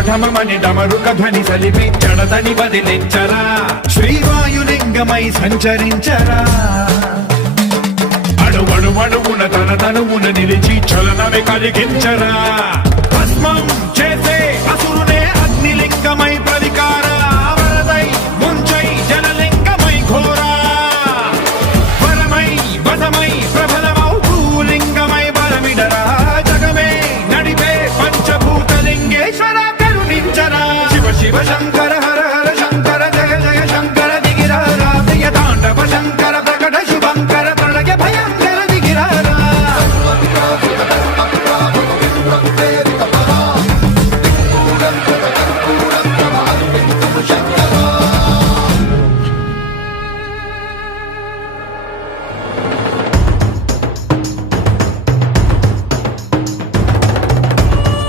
ఢమఢమమని డమరుక ధ్వని సలిపి జడదని బదిలించరా శ్రీవాయులింగమై సంచరించరా అణువణువున తన తనువున నిలిచి చలనమే కలిగించరా